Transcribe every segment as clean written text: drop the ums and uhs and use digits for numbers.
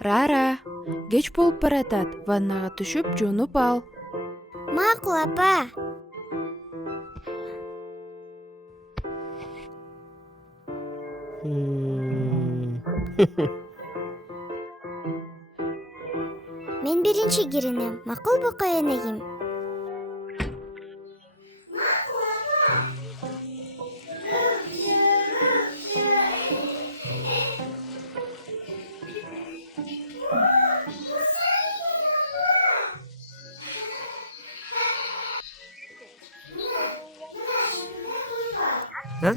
Рара, кеч болуп баратат. Ваннага түшүп, жуунуп ал. Макул, апа. Мен биринчи киринем. Макулбу кайынэгим? Ha?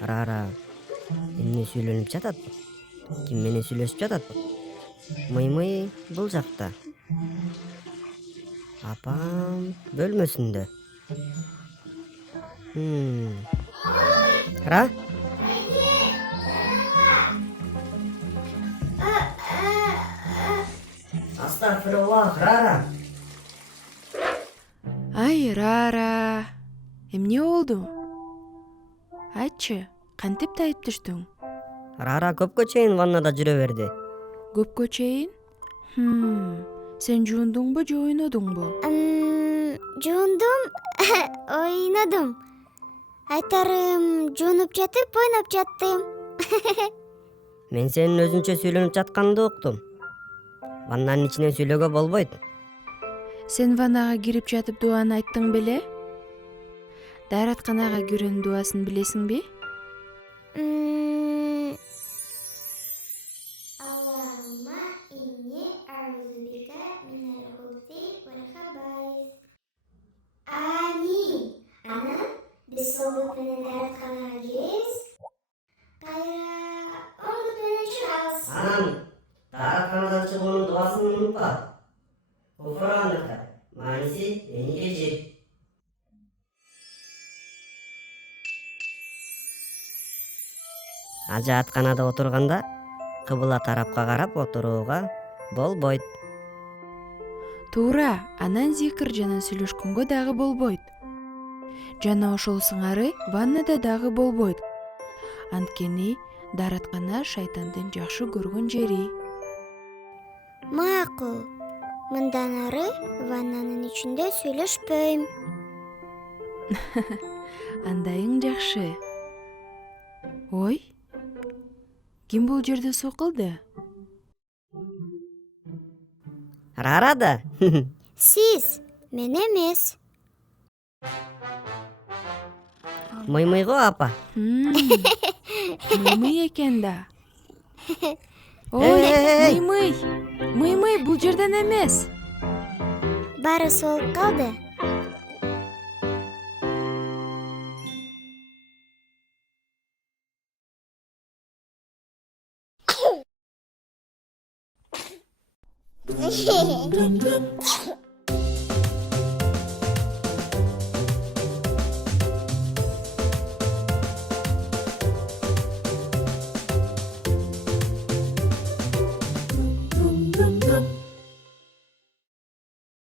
Рара, эмне сүйлөнүп жататпы? Ким менен сүйлөшүп жататпы? Мый бул жакта. Апам бөлмөсүндө. Ра? Астагфируллах, Рара. Ай, Рара. Эмне болду? Айтчы, кантип тайып түштүң? Рара көпкө чейин ваннада жүрө берди. Көпкө чейин? Сен жуундуңбу же ойнодуңбу? Жуундум, ойнодум. Айтарым, жуунуп жатып ойноп жаттым. Мен сенин өзүнчө сүйлөнүп жатканыңды уктум. Ваннанын ичинен сүйлөөгө болбойт. Сен ваннага кирип жатып дуаны айттың беле? Дааратканага кирүүнүн дубасын билесиңби? Аллахумма инни аузубика минал хубси вал хабаис. Амин. Анан биз сол бут менен дааратканага киребиз. Кайра оңдут менен чыгабыз. Анан дааратканадан чыгуунун дубасын унутпа. Куфранка, мааниси мени кечир. Ажаатканада отурганда кыбыла тарапка карап отурууга болбойт. Туура, анан зикир жана сүйлөшкөнгө дагы болбойт. Жана ошол сыңары ваннада дагы болбойт. Анткени даараткана шайтандын жакшы көргөн жери. Макул. Мындан ары ваннанын ичинде сүйлөшпөйм. Андайың жакшы. Ой, ким бул жерде суу кылды? Рара да. Сиз, мен эмес. Мыймый го апа. Мыймый экен да. Ой, Эй! Мыймый бул жерден эмес. Баары соолуп калды.